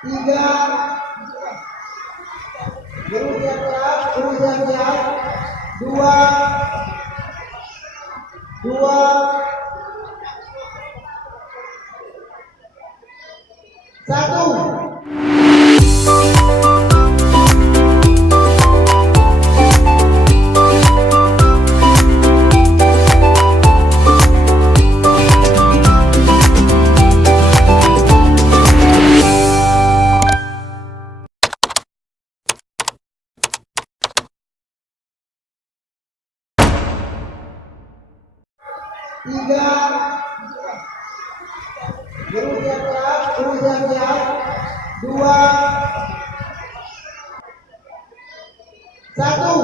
tiga, guru siap-siap, dua, satu. Tiga, guru siap-siap, dua, satu.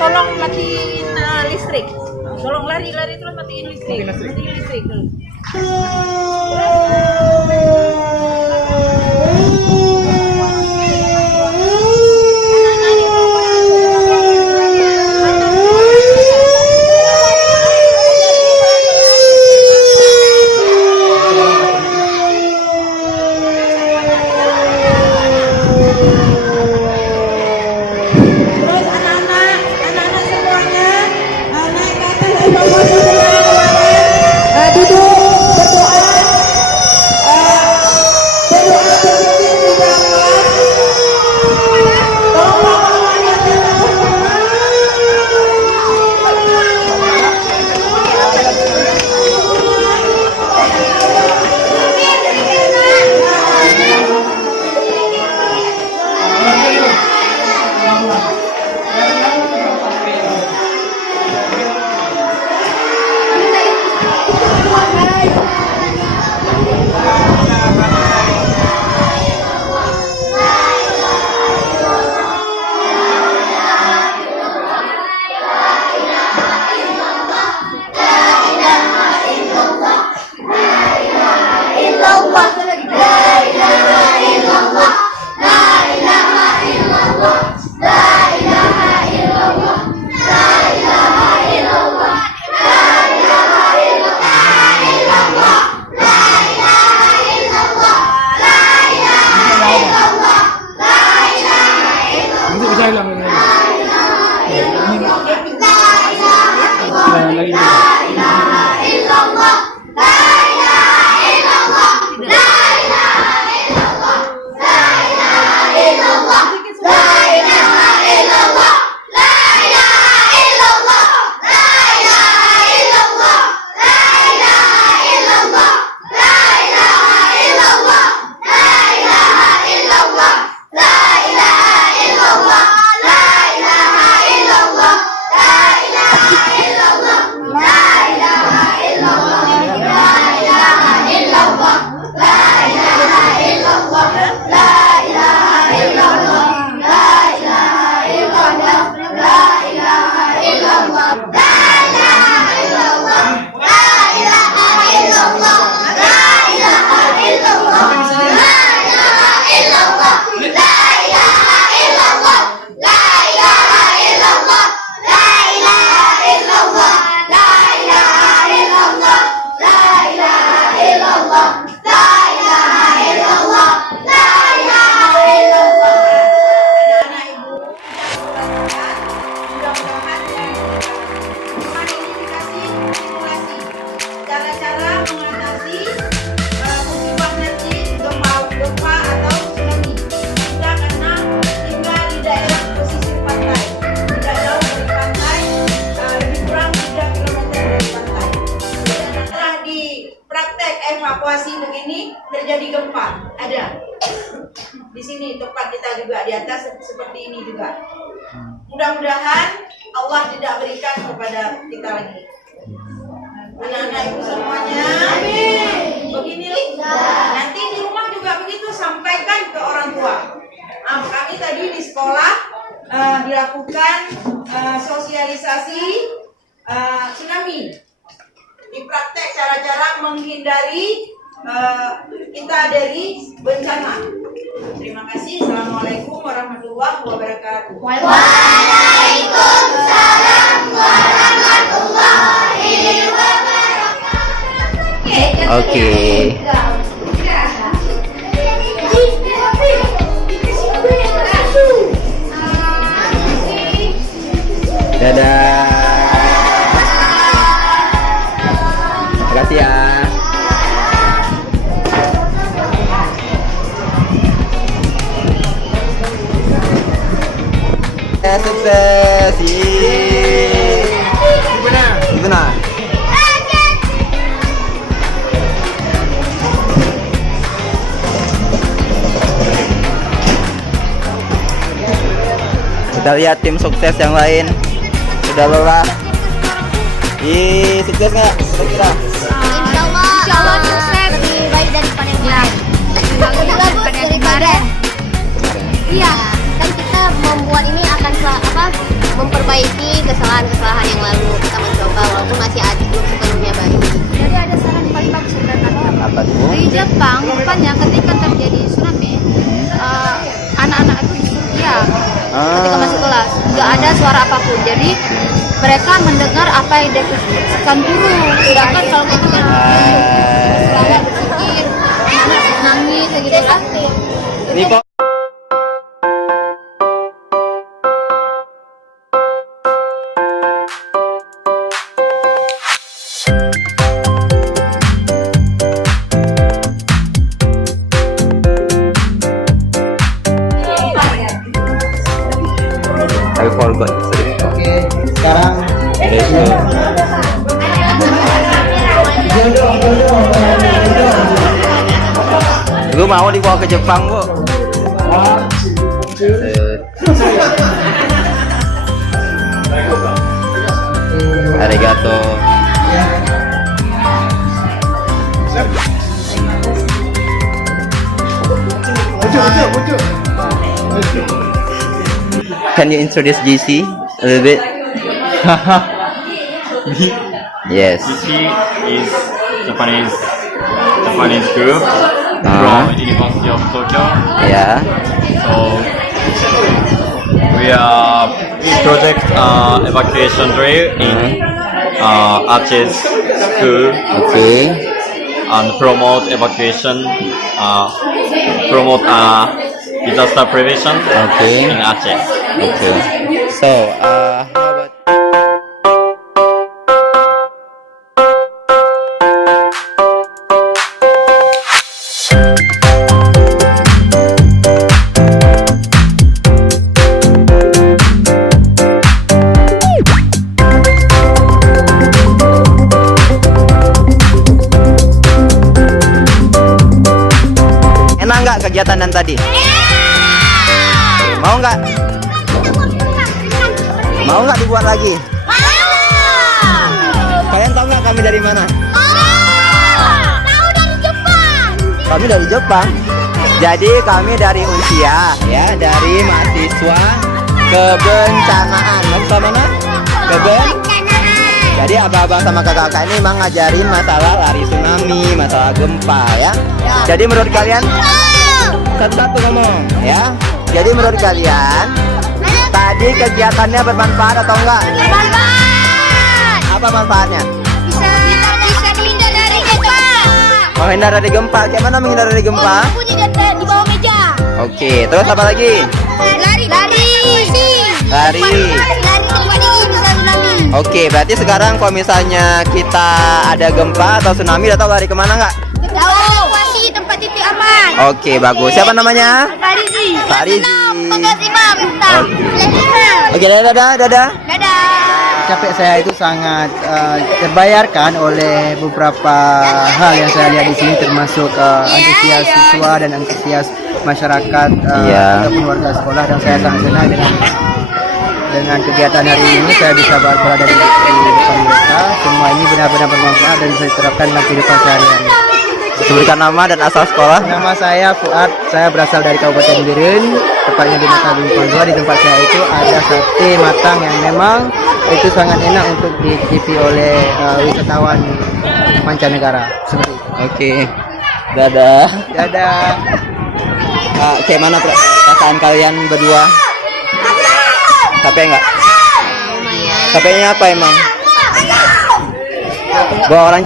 Tolong matiin listrik. Tolong lari terus matiin listrik. Matiin listrik dulu. di sini tempat kita juga di atas seperti ini juga. Mudah-mudahan Allah tidak berikan kepada kita lagi. Anak-anak ibu semuanya, begini nanti di rumah juga begitu, sampaikan ke orang tua. Kami tadi di sekolah dilakukan sosialisasi tsunami, dipraktek cara-cara menghindari kita dari bencana. Terima kasih. Assalamualaikum warahmatullahi wabarakatuh. Waalaikumsalam warahmatullahi wabarakatuh. Oke. Dadah. Terima kasih ya. Sukses. Gimana? Kita lihat tim sukses yang lain. Sudah lelah. Sukses nggak? Kira-kira? Insya Allah sukses, lebih baik daripada kemarin. Lebih bagus dari kemarin. Iya, kan kita membuat ini akan memperbaiki kesalahan-kesalahan yang lalu. Kita mencoba walaupun masih ada belum sepenuhnya baik. Jadi ada saran paling bagus sebenarnya. Apa tuh? Di Jepang, rupanya ketika terjadi tsunami, anak-anak itu disuruh diam ketika masuk kelas, nggak ada suara apapun. Jadi mereka mendengar apa yang dikatakan guru. Sedangkan kalau kita kan selalu berpikir, nangis, gitu kan. Ini kok. I forgot. Oke, sekarang Gue mau dibawa ke Jepang, Bu. Arigato. Can you introduce GC a little bit? Yes. GC is Japanese group from University of Tokyo. Yeah. So we project evacuation drill in Aceh's school Okay. and promote evacuation, promote disaster prevention Okay. in Aceh. Okay. So, how about enak nggak kegiatan dan tadi? Mau nggak? Mau nggak dibuat lagi? Kalian tahu nggak kami dari mana? Tahu dari Jepang. Kami dari Jepang. Jadi kami dari Usia, ya, dari mahasiswa kebencanaan. Maksudnya mana? Jadi abang-abang sama kakak-kakak ini emang ngajarin masalah lari tsunami, masalah gempa, ya. Jadi menurut kalian satu-satu ngomong, ya. Jadi menurut kalian tadi kegiatannya bermanfaat atau enggak? Bermanfaat. Apa manfaatnya? Bisa menghindar dari gempa. Menghindar dari gempa. Kayak mana menghindar dari gempa? Bunyi di bawah meja. Oke, terus apa lagi? Lari. Lari. Tempat dingin bisa tsunami. Oke, berarti sekarang kalau misalnya kita ada gempa atau tsunami, udah tahu lari kemana nggak? Evakuasi tempat titik aman. Oke, bagus. Siapa namanya? Farizi. Pak Rizi. Tugas Imam. Oke, dadah. Dadah. capek saya itu sangat terbayarkan oleh beberapa hal yang saya lihat di sini, termasuk antusias siswa dan antusias masyarakat Iya. ataupun warga sekolah, dan saya sangat senang dengan kegiatan hari ini. Saya bisa berada di depan mereka. Semua ini benar-benar bermanfaat dan bisa diterapkan dalam kehidupan sehari-hari. Sebutkan nama dan asal sekolah. Nama saya Fuad, saya berasal dari Kabupaten Biren, tepatnya di Desa Bintang 2. Di tempat saya itu ada sate matang yang memang itu sangat enak untuk dicicipi oleh wisatawan mancanegara. Seperti itu. Oke. Dadah. Dadah. Kayak mana perasaan kalian berdua? Capek nggak? Capeknya apa emang? Bawa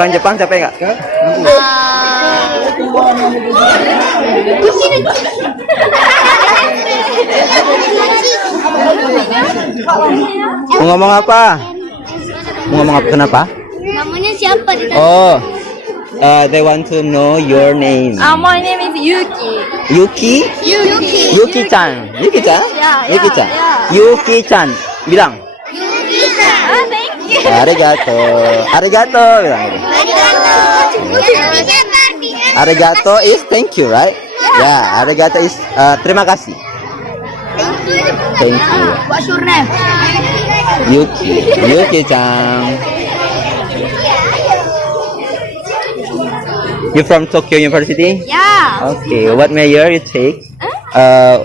orang Jepang capek nggak? Mau ngomong apa? Mau ngomong apa? Kenapa? Namanya siapa di sana? Oh, they want to know your name. My name is Yuki. Yuki? Yuki-chan. Yuki-chan? Yuki-chan. Yuki-chan. Bilang. Thank you. Arigato. Arigato. Bilang gitu. Arigato is thank you, right? Yeah, arigato is terima kasih. Thank you. What's your name? Yuki. Yuki-chan. You from Tokyo University? Yeah. Okay. What major you take?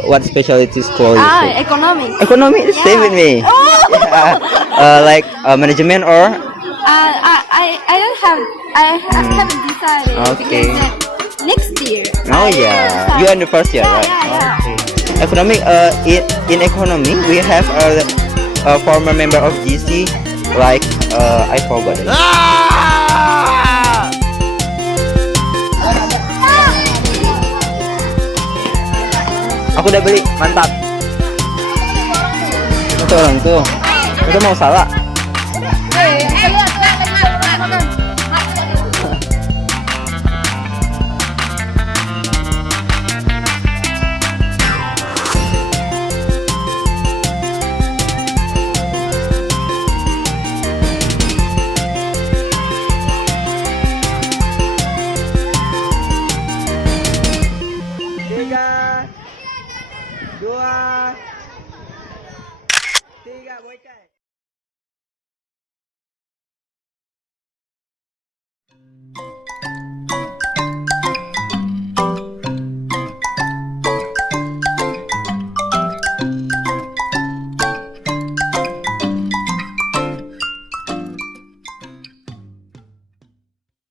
What specialty school you take? Economics. Economy, same with me. Yeah. Like management or? I don't have. I haven't decided. Okay. Because, next year. Oh yeah, you are in the first year, right? Yeah. Okay. Economic. In economy, we have a former member of GC. Like I forgot it. Aku udah beli, mantap. Itu orang tuh, itu mau salah.